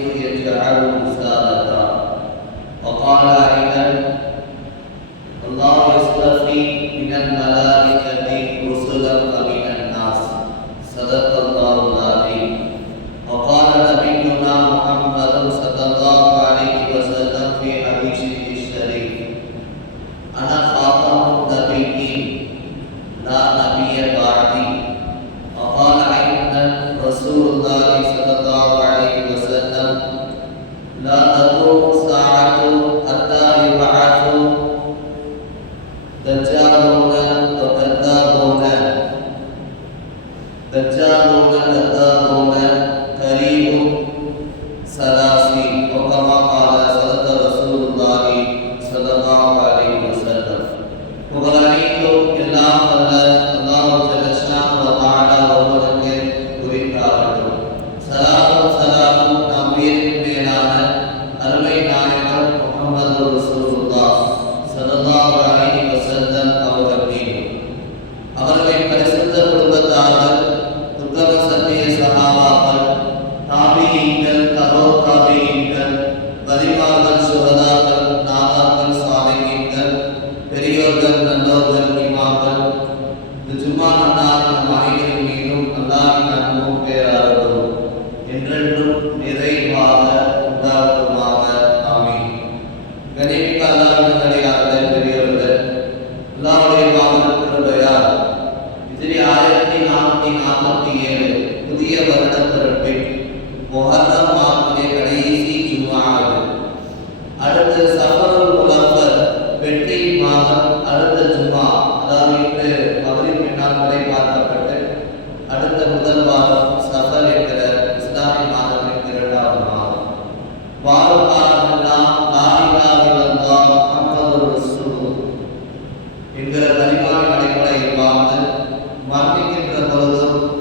يجعل رسالته وقال أيضا الله الساعة حتى يبعث دجال لا முஹம்மது அலைஹி வஸல்லம் அவர்களின் பரிசுத்த குடும்பத்தார்கள் உத்தம சத்திய சகாபாக்கள் தாபியீன்கள் தபோ தாபியீன்கள் வலிமார்கள் சுகதாக்கள் நாதாக்கள் சாலையீன்கள் பெரியோர்கள் நல்லோர்கள் இமாம்கள் இந்த ஜும்மா நன்னார் நம் அனைவரின் மீதும் அன்பும் என்றென்றும் நிறைவாக உண்டாகுமாக கணிமிக்க அல்லாவின் தனியார்களே பெரியவர்கள் அல்லாவுடைய காலத்தினுடையா இதில் ஆயிரத்தி நானூத்தி நாற்பத்தி ஏழு புதிய வருட பிறப்பில் மொஹர்ரம் மாதத்திலே கடைசி ஜும்மா அடுத்து சஃபரல் முதல்வர் வெற்றி மாதம் அடுத்த ஜும்மா அதாவது இன்று மதுரை பின்னால் முறை பார்க்கப்பட்டு அடுத்த முதல் வாரம் சஃபர் என்கிற இஸ்லாமிய மாதத்தின் இரண்டாவது மாதம். வார என்கிற தனிமான அடிப்படையில் வாழ்ந்து மரணிக்கிற